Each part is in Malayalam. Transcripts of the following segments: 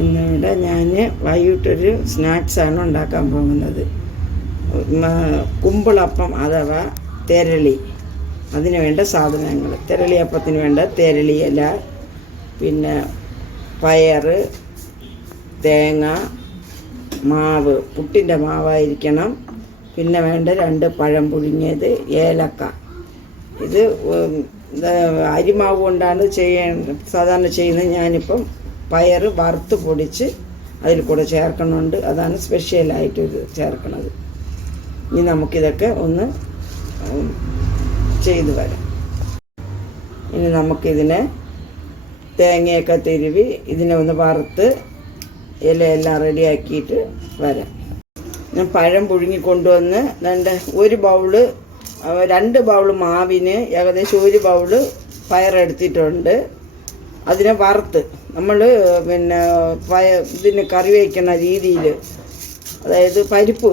ഇന്നിവിടെ ഞാൻ വൈകിട്ടൊരു സ്നാക്സാണ് ഉണ്ടാക്കാൻ പോകുന്നത്. കുമ്പിളപ്പം അഥവാ തെരളി. അതിന് വേണ്ട സാധനങ്ങൾ: തെരളി അപ്പത്തിന് വേണ്ട തെരളി ഇല, പിന്നെ പയർ, തേങ്ങ, മാവ്, പുട്ടിൻ്റെ മാവായിരിക്കണം. പിന്നെ വേണ്ട 2 പഴം പുഴുങ്ങിയത്, ഏലക്ക. ഇത് അരിമാവ് കൊണ്ടാണ് സാധാരണ ചെയ്യുന്നത്. ഞാനിപ്പം പയർ വറുത്ത് പൊടിച്ച് അതിൽ കൂടെ ചേർക്കണമുണ്ട്. അതാണ് സ്പെഷ്യലായിട്ട് ഇത് ചേർക്കണത്. ഇനി നമുക്കിതൊക്കെ ഒന്ന് ചെയ്ത് വരാം. ഇനി നമുക്കിതിനെ തേങ്ങയൊക്കെ തിരുവി ഇതിനെ ഒന്ന് വറുത്ത് ഇലയെല്ലാം റെഡിയാക്കിയിട്ട് വരാം. ഞാൻ പഴം പുഴുങ്ങി കൊണ്ടുവന്ന് 2 ബൗള് മാവിന് ഏകദേശം 1 ബൗള് പയറെടുത്തിട്ടുണ്ട്. അതിനെ വറുത്ത് നമ്മൾ ഇതിന് കറി വയ്ക്കണ രീതിയിൽ, അതായത് പരിപ്പ്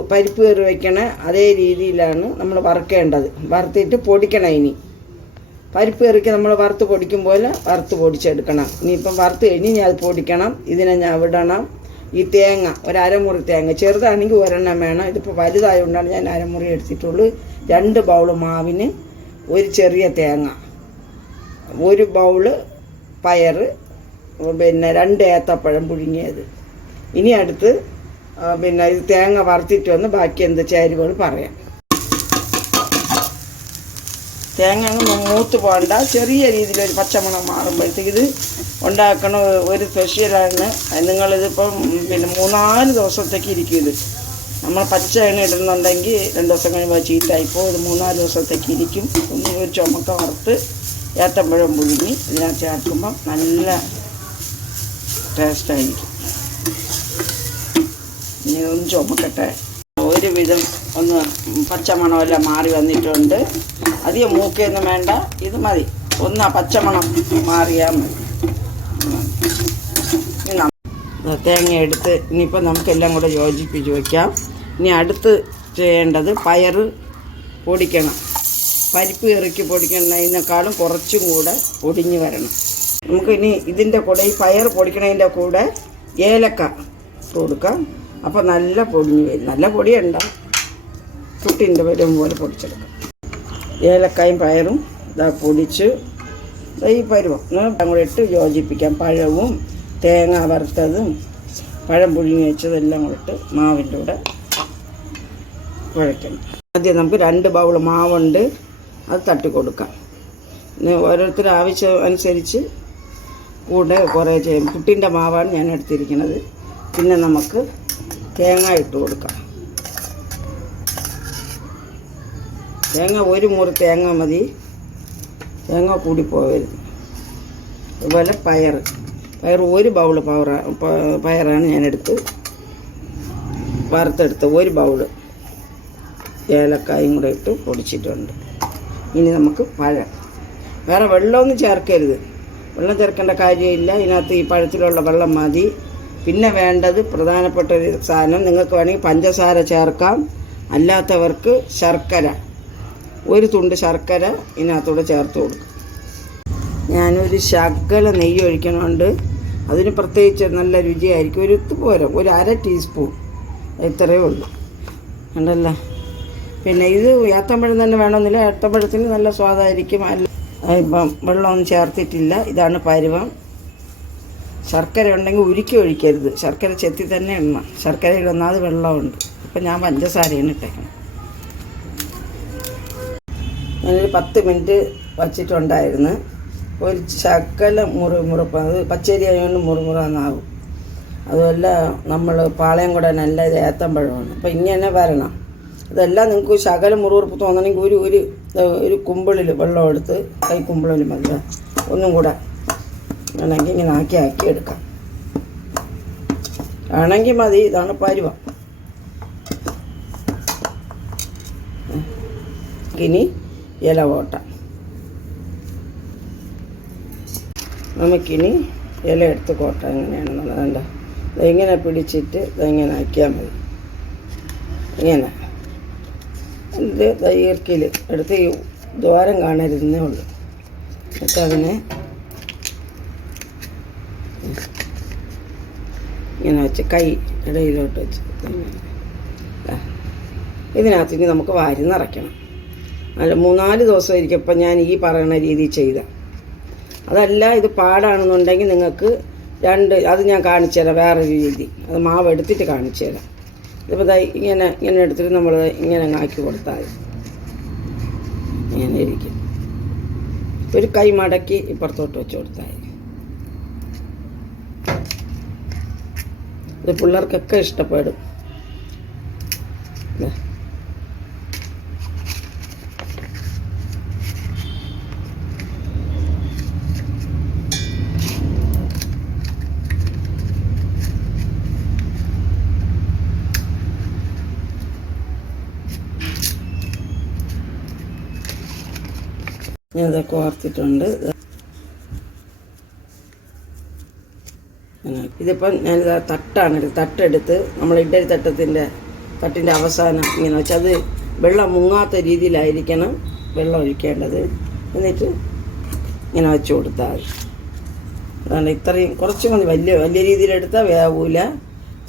കറി വയ്ക്കണ അതേ രീതിയിലാണ് നമ്മൾ വറുക്കേണ്ടത്. വറുത്തിട്ട് പൊടിക്കണം. ഇനി പരിപ്പ് കറിക്ക് നമ്മൾ വറുത്ത് പൊടിക്കും പോലെ വറുത്ത് പൊടിച്ചെടുക്കണം. ഇനിയിപ്പം വറുത്ത് കഴിഞ്ഞ് ഞാൻ അത് പൊടിക്കണം. ഇതിനെ ഞാൻ വിടണം. ഈ തേങ്ങ, 1 അരമുറി തേങ്ങ, ചെറുതാണെങ്കിൽ 1 വേണം. ഇതിപ്പോൾ വലുതായതുകൊണ്ടാണ് ഞാൻ അരമുറി എടുത്തിട്ടുള്ളൂ. 2 ബൗള് മാവിന് 1 ചെറിയ തേങ്ങ, 1 ബൗള് പയർ, പിന്നെ 2 ഏത്തപ്പഴം പുഴുങ്ങിയത്. ഇനി അടുത്ത് ഇത് തേങ്ങ വറുത്തിട്ട് വന്ന് ബാക്കി എന്ത് ചേരുവകൾ പറയാം. തേങ്ങ മൂത്ത് പോകണ്ട, ചെറിയ രീതിയിലൊരു പച്ചമണം മാറുമ്പോഴത്തേക്ക് ഇത് ഉണ്ടാക്കണ ഒരു സ്പെഷ്യലാണ്. നിങ്ങളിതിപ്പം 3-4 ദിവസത്തേക്ക് ഇരിക്കും. ഇത് നമ്മൾ പച്ച എണ്ണ ഇടുന്നുണ്ടെങ്കിൽ 2 ദിവസം കഴിയുമ്പോൾ ചീത്തായിപ്പോൾ. ഇത് 3-4 ദിവസത്തേക്ക് ഇരിക്കും. ഒരു ചുമക്ക വറുത്ത് ഏത്തപ്പഴം പുഴുങ്ങി ഇതിനകത്ത് ചേർക്കുമ്പം നല്ല ടേസ്റ്റായിരിക്കും. ഇനി ഒന്ന് ചുമക്കട്ടെ. ഒരുവിധം ഒന്ന് പച്ചമണമെല്ലാം മാറി വന്നിട്ടുണ്ട്. അധികം മൂക്കൊന്നും വേണ്ട, ഇത് മതി. ഒന്ന് പച്ചമണം മാറിയാൽ മതി. തേങ്ങ എടുത്ത് ഇനിയിപ്പോൾ നമുക്കെല്ലാം കൂടെ യോജിപ്പിച്ച് വയ്ക്കാം. ഇനി അടുത്ത് ചെയ്യേണ്ടത് പയർ പൊടിക്കണം. പരിപ്പ് കറിക്ക് പൊടിക്കുന്നതിനേക്കാളും കുറച്ചും കൂടെ പൊടിഞ്ഞ് വരണം. നമുക്കിനി ഇതിൻ്റെ കൂടെ, ഈ പയർ പൊടിക്കണതിൻ്റെ കൂടെ ഏലക്ക കൊടുക്കാം. അപ്പോൾ നല്ല പൊടിഞ്ഞ് വരും. നല്ല പൊടിയുണ്ട, പുട്ടിൻ്റെ വരും പോലെ പൊടിച്ചെടുക്കാം. ഏലക്കായും പയറും പൊടിച്ച് ഈ പരുവം അങ്ങോട്ട് ഇട്ട് യോജിപ്പിക്കാം. പഴവും തേങ്ങ വറുത്തതും പഴം പുഴുങ്ങി വെച്ചതെല്ലാം കൂടെ മാവിൻ്റെ കൂടെ കുഴയ്ക്കണം. ആദ്യം നമുക്ക് 2 ബൗൾ മാവുണ്ട്, അത് തട്ടി കൊടുക്കാം. ഓരോരുത്തർ ആവശ്യം അനുസരിച്ച് കൂടെ കുറേ ചെയ്യും. പുട്ടിൻ്റെ മാവാണ് ഞാൻ എടുത്തിരിക്കുന്നത്. പിന്നെ നമുക്ക് തേങ്ങ ഇട്ട് കൊടുക്കാം. തേങ്ങ 1 മുറി തേങ്ങ മതി, തേങ്ങ കൂടി പോകരുത്. അതുപോലെ പയർ 1 ബൗള് പയറാണ് ഞാനെടുത്ത് വറുത്തെടുത്ത് 1 ബൗള് ഏലക്കായും കൂടെ ഇട്ട് പൊടിച്ചിട്ടുണ്ട്. ഇനി നമുക്ക് പഴം, വേറെ വെള്ളമൊന്നും ചേർക്കരുത്. വെള്ളം ചേർക്കേണ്ട കാര്യമില്ല. ഇതിനകത്ത് ഈ പഴത്തിലുള്ള വെള്ളം മതി. പിന്നെ വേണ്ടത് പ്രധാനപ്പെട്ട ഒരു സാധനം, നിങ്ങൾക്ക് വേണമെങ്കിൽ പഞ്ചസാര ചേർക്കാം. അല്ലാത്തവർക്ക് ശർക്കര, 1 തുണ്ട് ശർക്കര ഇതിനകത്തൂടെ ചേർത്ത് കൊടുക്കും. ഞാനൊരു ശകല നെയ്യ് ഒഴിക്കണമുണ്ട്. അതിന് പ്രത്യേകിച്ച് നല്ല രുചിയായിരിക്കും. ഒരു പോരം, 1/2 ടീസ്പൂൺ, ഇത്രയേ ഉള്ളൂ. ഉണ്ടല്ലോ. പിന്നെ ഇത് ഏത്തപ്പഴം തന്നെ വേണമെന്നില്ല, ഏത്തപ്പഴത്തിന് നല്ല സ്വാദായിരിക്കും. ഇപ്പം വെള്ളമൊന്നും ചേർത്തിട്ടില്ല. ഇതാണ് പരുവം. ശർക്കര ഉണ്ടെങ്കിൽ ഉരുക്കി ഒഴിക്കരുത്. ശർക്കര ചെത്തി തന്നെ ഇടണം. ശർക്കരയിൽ ഒന്നാമത് വെള്ളമുണ്ട്. അപ്പം ഞാൻ പഞ്ചസാരയാണ് ഇട്ടേക്കണം. ഞാനൊരു 10 മിനിറ്റ് വച്ചിട്ടുണ്ടായിരുന്നു. ഒരു ശകല മുറുമുറുപ്പ്, അത് പച്ചരി ആയതുകൊണ്ട് മുറുമുറാന്നാകും. അതുമല്ല നമ്മൾ പാളയം കൂടെ നല്ല ഏത്തമ്പഴമാണ്. അപ്പം ഇങ്ങനെ വരണം. ഇതെല്ലാം നിങ്ങൾക്ക് ശകലം മുറുമുറുപ്പ് തോന്നണമെങ്കിൽ ഒരു കുമ്പിളിൽ വെള്ളം എടുത്ത്, കൈ കുമ്പിളിൽ മതി, ഒന്നും കൂടെ വേണമെങ്കിൽ ഇങ്ങനെ ആക്കി എടുക്കാം. ആണെങ്കിൽ മതി. ഇതാണ് പരുവം. ഇനി ഇല കോട്ട. നമുക്കിനി ഇല എടുത്ത് കോട്ട എങ്ങനെയാണെന്നുള്ളത് കണ്ട. ഇതെങ്ങനെ പിടിച്ചിട്ട് ഇതെങ്ങനെ ആക്കിയാൽ മതി. ഇങ്ങനെ ഇത് ഈർക്കിൽ എടുത്ത് ഈ ദ്വാരം കാണരുന്നേ ഉള്ളൂ. എന്നിട്ട് അതിനെ ഇങ്ങനെ വെച്ച് കൈ ഇടയിലോട്ട് വെച്ച് ഇതിനകത്തേക്ക് നമുക്ക് വാരി നിറയ്ക്കണം. അല്ല 3-4 ദിവസം ഇരിക്കപ്പം ഞാൻ ഈ പറയുന്ന രീതി ചെയ്ത. അതല്ല ഇത് പാടാണെന്നുണ്ടെങ്കിൽ നിങ്ങൾക്ക് അത് ഞാൻ കാണിച്ചു തരാം വേറൊരു രീതി. അത് മാവ് എടുത്തിട്ട് കാണിച്ചു തരാം. ഇതിപ്പോൾ ഇങ്ങനെ എടുത്തിട്ട് നമ്മൾ ഇങ്ങനെ ആക്കി കൊടുത്താൽ ഇങ്ങനെ ഇരിക്കും. ഒരു കൈ മടക്കി ഇപ്പുറത്തോട്ട് വെച്ച് കൊടുത്താൽ ഇത് പിള്ളേർക്കൊക്കെ ഇഷ്ടപ്പെടും. ഞാൻ ഇതൊക്കെ ഓർത്തിട്ടുണ്ട്. ഇതിപ്പം ഞാനിത് തട്ടാണ് തട്ടെടുത്ത് നമ്മൾ ഇഡ്ഡലി തട്ടിൻ്റെ അവസാനം ഇങ്ങനെ വെച്ചാൽ അത് വെള്ളം മുങ്ങാത്ത രീതിയിലായിരിക്കണം വെള്ളം ഒഴിക്കേണ്ടത്. എന്നിട്ട് ഇങ്ങനെ വെച്ച് കൊടുത്താൽ മതി. അതാണ് ഇത്രയും കുറച്ചും മതി. വലിയ രീതിയിലെടുത്താൽ വേവൂല.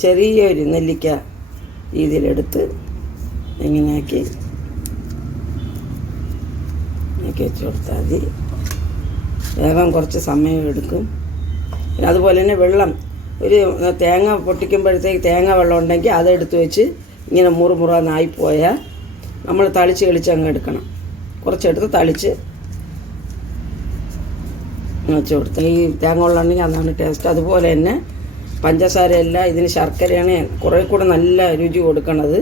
ചെറിയൊരു നെല്ലിക്ക രീതിയിലെടുത്ത് ഇങ്ങനെയാക്കി വെച്ച് കൊടുത്താൽ മതി. വേഗം കുറച്ച് സമയം എടുക്കും. പിന്നെ അതുപോലെ തന്നെ വെള്ളം ഒരു തേങ്ങ പൊട്ടിക്കുമ്പോഴത്തേക്ക് തേങ്ങ വെള്ളം ഉണ്ടെങ്കിൽ അതെടുത്ത് വെച്ച് ഇങ്ങനെ മുറുമുറാന്നായിപ്പോയാൽ നമ്മൾ തളിച്ച് അങ്ങ് എടുക്കണം. കുറച്ചെടുത്ത് തളിച്ച് വെച്ച് കൊടുത്താൽ ഈ തേങ്ങ വെള്ളം ഉണ്ടെങ്കിൽ അതാണ് ടേസ്റ്റ്. അതുപോലെ തന്നെ പഞ്ചസാരയെല്ലാം ഇതിന് ശർക്കരയാണ് കുറേ കൂടെ നല്ല രുചി കൊടുക്കണത്.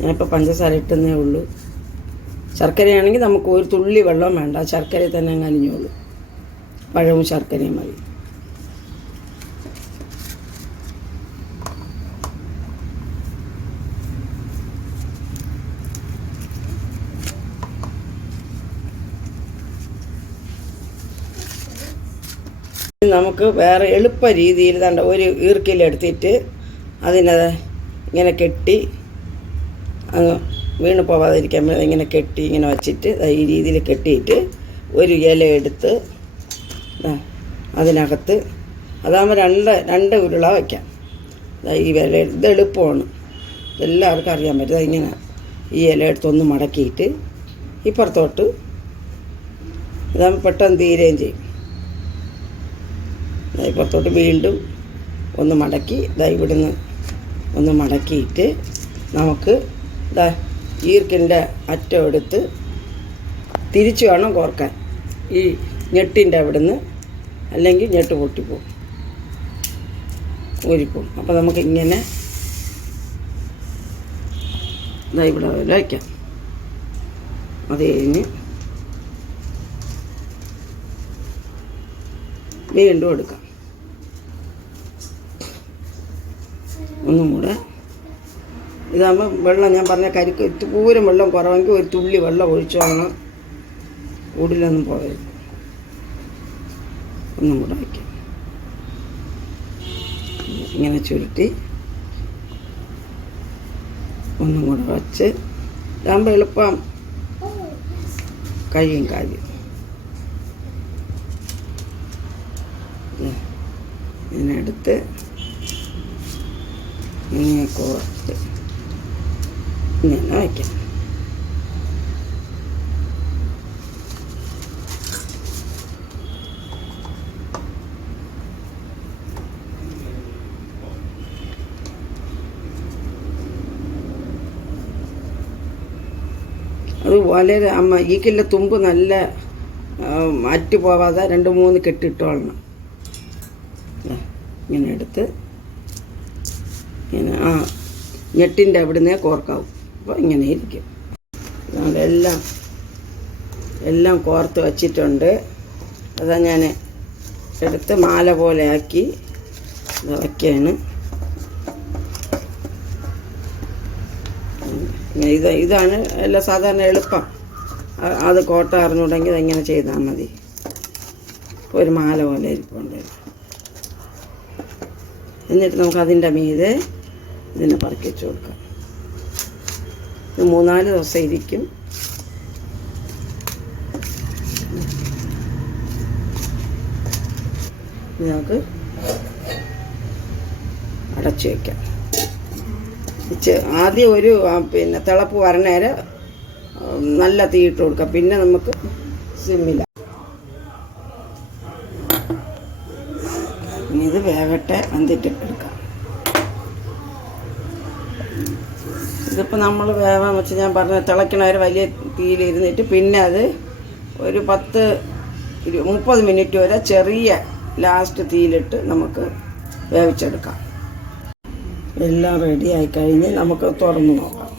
ഞാനിപ്പോൾ പഞ്ചസാര ഇട്ടുന്നേ ഉള്ളൂ. ശർക്കരയാണെങ്കിൽ നമുക്ക് ഒരു തുള്ളി വെള്ളം വേണ്ട, ശർക്കരയിൽ തന്നെ അങ്ങ് അലിഞ്ഞോളൂ. പഴവും ശർക്കരയും മതി. നമുക്ക് വേറെ എളുപ്പ രീതിയിൽ ഒരു ഈർക്കിലെടുത്തിട്ട് അതിനെ ഇങ്ങനെ കെട്ടി അങ്ങ് വീണ് പോവാതിരിക്കാൻ ഇങ്ങനെ കെട്ടി ഇങ്ങനെ വച്ചിട്ട് ഈ രീതിയിൽ കെട്ടിയിട്ട് ഒരു ഇല എടുത്ത് അതിനകത്ത് അതാകുമ്പോൾ രണ്ട് ഉരുള വയ്ക്കാം. ഈ ഇല ഇത് എളുപ്പമാണ്, എല്ലാവർക്കും അറിയാൻ പറ്റും. ഇങ്ങനെ ഈ ഇല എടുത്തൊന്ന് മടക്കിയിട്ട് ഇപ്പുറത്തോട്ട് ഇതാകുമ്പോൾ പെട്ടെന്ന് തീരുകയും ചെയ്യും. ഇപ്പുറത്തോട്ട് വീണ്ടും ഒന്ന് മടക്കി ഇവിടുന്ന് ഒന്ന് മടക്കിയിട്ട് നമുക്ക് ഈർക്കിൻ്റെ അറ്റം എടുത്ത് തിരിച്ചു വേണം കോർക്കാൻ. ഈ ഞെട്ടിൻ്റെ അവിടുന്ന്, അല്ലെങ്കിൽ ഞെട്ട് പൊട്ടിപ്പോവും, ഊരിപ്പോവും. അപ്പോൾ നമുക്ക് ഇങ്ങനെ ഇവിടെ വയ്ക്കാം. അത് കഴിഞ്ഞ് വീണ്ടും എടുക്കാം. ഒന്നും കൂടെ ഇതാകുമ്പോൾ വെള്ളം ഞാൻ പറഞ്ഞ കരിക്ക് പൂരം വെള്ളം കുറവെങ്കിൽ ഒരു തുള്ളി വെള്ളം ഒഴിച്ചു വാങ്ങണം, കൂടുതലൊന്നും പോകരുത്. ഒന്നും കൂടെ വയ്ക്കാം. ഇങ്ങനെ ചുരുട്ടി ഒന്നും കൂടെ വച്ച് ഇതാകുമ്പോൾ എളുപ്പം കഴിയും കാര്യം. ഇതിനെടുത്ത് ഇങ്ങനെ കോർത്ത് ഇങ്ങനെ വയ്ക്കാം. അത് വളരെ ഈക്കില്ല തുമ്പ് നല്ല അറ്റ് പോവാതെ 2-3 കെട്ടിട്ടോളണം. ഇങ്ങനെ എടുത്ത് ഇങ്ങനെ ഞെട്ടിൻ്റെ അവിടുന്ന് കോർക്കാവും. അപ്പോൾ ഇങ്ങനെ ഇരിക്കും. എല്ലാം കോർത്ത് വച്ചിട്ടുണ്ട്. അതാ ഞാൻ എടുത്ത് മാല പോലെ ആക്കി വയ്ക്കുകയാണ്. ഇതാണ് എല്ലാം സാധാരണ എളുപ്പം. അത് കോട്ട അറിഞ്ഞുണ്ടെങ്കിൽ ഇങ്ങനെ ചെയ്താൽ മതി. ഒരു മാല പോലെ ഇരിപ്പുണ്ട്. എന്നിട്ട് നമുക്ക് അതിൻ്റെ മീതെ ഇതിനെ പറക്കി വെച്ച് കൊടുക്കാം. 3-4 ദിവസം ഇരിക്കും. നമുക്ക് അടച്ചു വയ്ക്കാം. ആദ്യം ഒരു പിന്നെ തിളപ്പ് വരണേരം നല്ല തീയിട്ട് കൊടുക്കാം. പിന്നെ നമുക്ക് സിമ്മില്ല. ഇത് വേവട്ടെ, വന്നിട്ട് എടുക്കാം. ഇതിപ്പോൾ നമ്മൾ വേവാൻ വെച്ച് ഞാൻ പറഞ്ഞ തിളയ്ക്കണവരെ വലിയ തീയിലിരുന്നിട്ട് പിന്നെ അത് ഒരു 10-30 മിനിറ്റ് വരെ ചെറിയ ലാസ്റ്റ് തീയിലിട്ട് നമുക്ക് വേവിച്ചെടുക്കാം. എല്ലാം റെഡിയായി കഴിഞ്ഞ് നമുക്ക് തുറന്ന് നോക്കാം.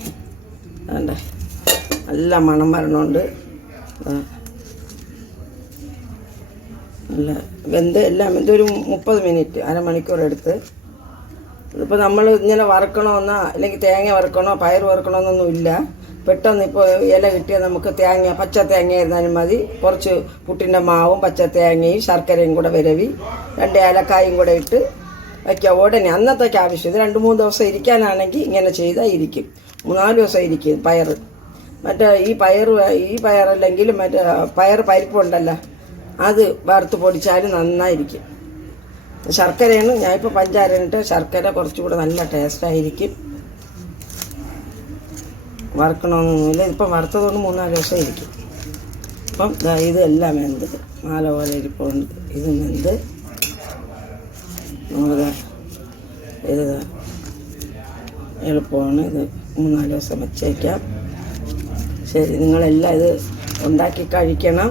വേണ്ടേ, നല്ല മണം വരണമുണ്ട്. നല്ല എല്ലാം ഒരു 30 മിനിറ്റ്, അരമണിക്കൂർ എടുത്ത്. ഇതിപ്പോൾ നമ്മൾ ഇങ്ങനെ വറുക്കണമെന്നോ അല്ലെങ്കിൽ തേങ്ങ വറുക്കണോ പയർ വറുക്കണമെന്നൊന്നും ഇല്ല. പെട്ടെന്ന് ഇപ്പോൾ ഇല കിട്ടിയാൽ നമുക്ക് പച്ച തേങ്ങ ഇരുന്നാലും മതി. കുറച്ച് പുട്ടിൻ്റെ മാവും പച്ച തേങ്ങയും ശർക്കരയും കൂടെ വിരവി 2 ഏലക്കായും കൂടെ ഇട്ട് വയ്ക്കുക. ഉടനെ അന്നത്തേക്ക് ആവശ്യം. ഇത് 2-3 ദിവസം ഇരിക്കാനാണെങ്കിൽ ഇങ്ങനെ ചെയ്താൽ ഇരിക്കും. 3-4 ദിവസം ഇരിക്കും പയർ. മറ്റേ ഈ പയറല്ലെങ്കിൽ മറ്റേ പരിപ്പുണ്ടല്ലോ, അത് വറുത്ത് പൊടിച്ചാലും നന്നായിരിക്കും. ശർക്കരയാണ് ഞാനിപ്പോൾ പഞ്ചാരയിട്ട്, ശർക്കര കുറച്ചുകൂടെ നല്ല ടേസ്റ്റായിരിക്കും. വറുക്കണമെന്നൊന്നുമില്ല. ഇപ്പം വറുത്തതുകൊണ്ട് 3-4 ദിവസം ഇരിക്കും. അപ്പം ഇതെല്ലാം വെന്ത് മാല പോലെ ഇരിപ്പുണ്ട്. ഇത് വെന്ത് ഇത് എളുപ്പമാണ്. ഇത് 3-4 ദിവസം വച്ചേക്കാം. ശരി, നിങ്ങളെല്ലാം ഇത് ഉണ്ടാക്കി കഴിക്കണം.